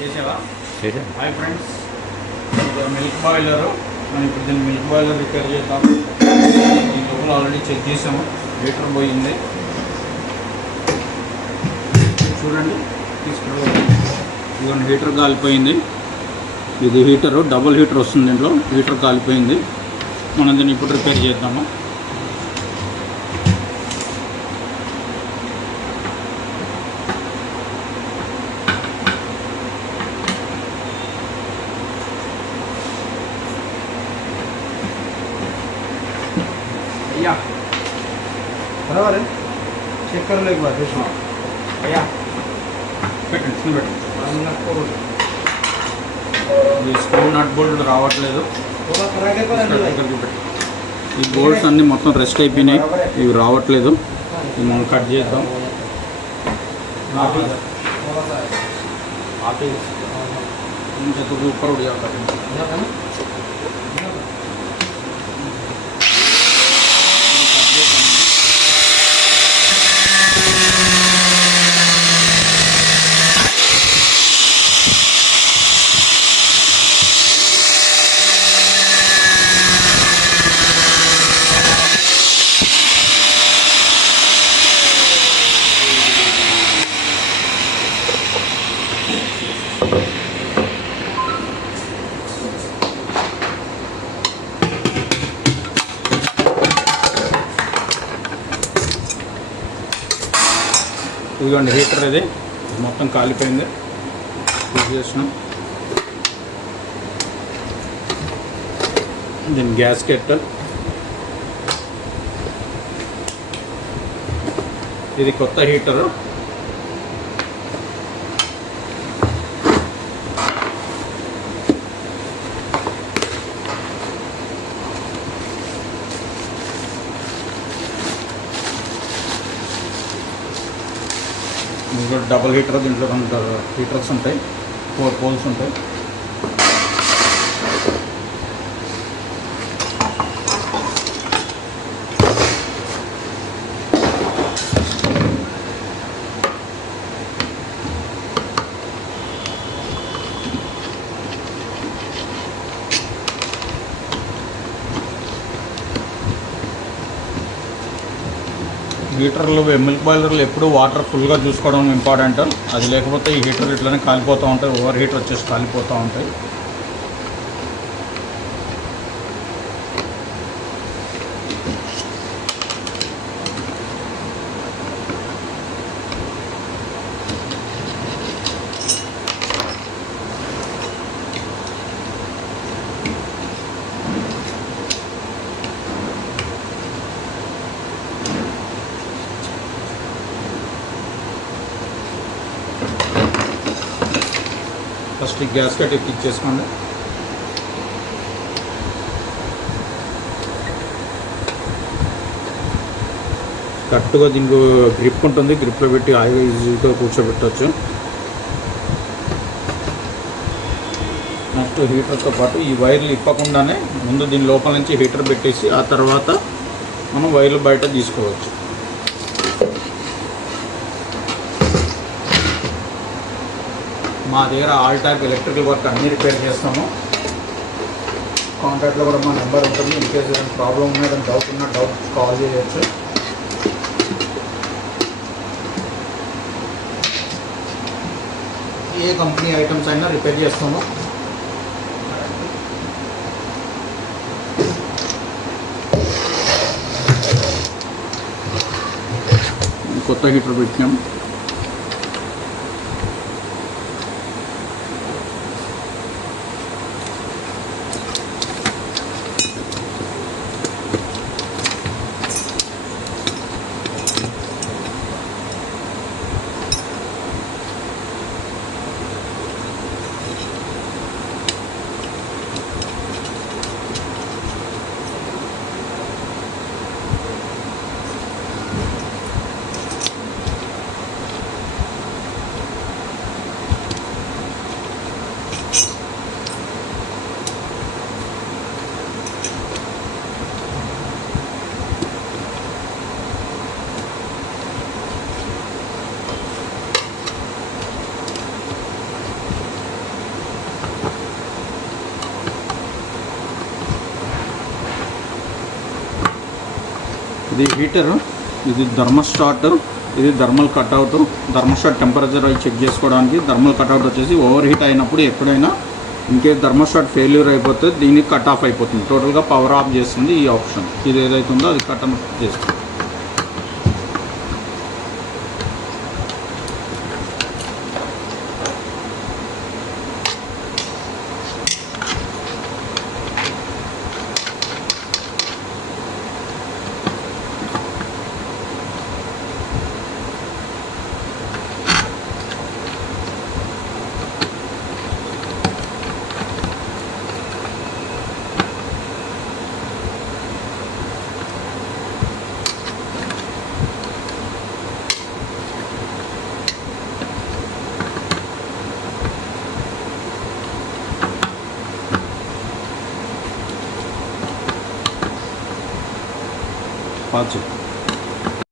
చేసావా? చేసాను. Hi friends, milk boiler. మనం ఇప్పుడు దీన్ని మిల్క్ బాయిలర్ రిపేర్ చేద్దాం. ఈ లోపల ఆల్రెడీ చెక్ చేసాము, హీటర్ పోయింది. చూడండి, తీసుకుంటూ ఇదిగోండి, హీటర్ కాలిపోయింది. ఇది హీటరు, డబుల్ హీటర్ వస్తుంది దీంట్లో. హీటర్ కాలిపోయింది. మనం దీన్ని ఇప్పుడు రిపేర్ చేద్దాము. भैया बराबर है, चेक कर लो एक बार देखो भैया పెట్టండి, స్క్రూ పెట్టండి. ఇది స్క్రూ నట్ బోల్ట్ రావట్లేదు. थोड़ा करा के पर अंदर ఈ బోల్ట్స్ అన్నీ మొత్తం రెస్ట్ అయిపోయినాయి, ఇవి రావట్లేదు. ఇది మనం కట్ చేద్దాం. ऊपर उड़ जाता है. ఇదిగోండి హీటర్, ఇది మొత్తం కాలిపోయింది. చేసినాం. దీని గ్యాస్కెట్, ఇది కొత్త హీటరు. ఇందులో డబుల్ హీటర్, దీంట్లో 2 హీటర్స్ ఉంటాయి, 4 పోల్స్ ఉంటాయి. హీటర్లు, మిల్క్ బాయిలర్లు ఎప్పుడు వాటర్ ఫుల్గా చూసుకోవడం ఇంపార్టెంట్. అది లేకపోతే ఈ హీటర్ ఇట్లనే కాలిపోతూ ఉంటాయి, ఓవర్ హీటర్ వచ్చేసి కాలిపోతూ ఉంటాయి. ఫస్ట్ ఈ గ్యాస్కెట్ ఎక్కించేసుకోండి. కరెక్ట్గా దీనికి గ్రిప్ ఉంటుంది, గ్రిప్లో పెట్టి హాయిగా ఈజీగా కూర్చోబెట్టవచ్చు. నెక్స్ట్ హీటర్తో పాటు ఈ వైర్లు ఇప్పకుండానే ముందు దీని లోపల నుంచి హీటర్ పెట్టేసి ఆ తర్వాత మనం వైర్లు బయట తీసుకోవచ్చు. మా దగ్గర ఆల్ టైప్ ఎలక్ట్రికల్ వర్క్ అన్నీ రిపేర్ చేస్తాము. కాంటాక్ట్లో కూడా మా నెంబర్ ఉంటుంది. ఇన్ కేసు ఏదైనా ప్రాబ్లం ఉన్నా, ఏదైనా డౌట్ ఉన్నా కాల్ చేయవచ్చు. ఏ కంపెనీ ఐటమ్స్ అయినా రిపేర్ చేస్తాము. కొత్త హీటర్ పెట్టినాము. ఇది హీటర్, ఇది థర్మోస్టాట్, ఇది థర్మల్ కట్అవుట్. థర్మోస్టాట్ టెంపరేచర్ అవి చెక్ చేసుకోవడానికి. థర్మల్ కట్అవుట్ వచ్చేసి ఓవర్ హీట్ అయినప్పుడు ఎప్పుడైనా ఇంకేస్ థర్మోస్టాట్ ఫెయిల్యూర్ అయిపోతే దీనికి కట్ ఆఫ్ అయిపోతుంది, టోటల్గా పవర్ ఆఫ్ చేస్తుంది ఈ ఆప్షన్. ఇది ఏదైతే ఉందో అది కట్ ఆఫ్ చేస్తుంది. పాచు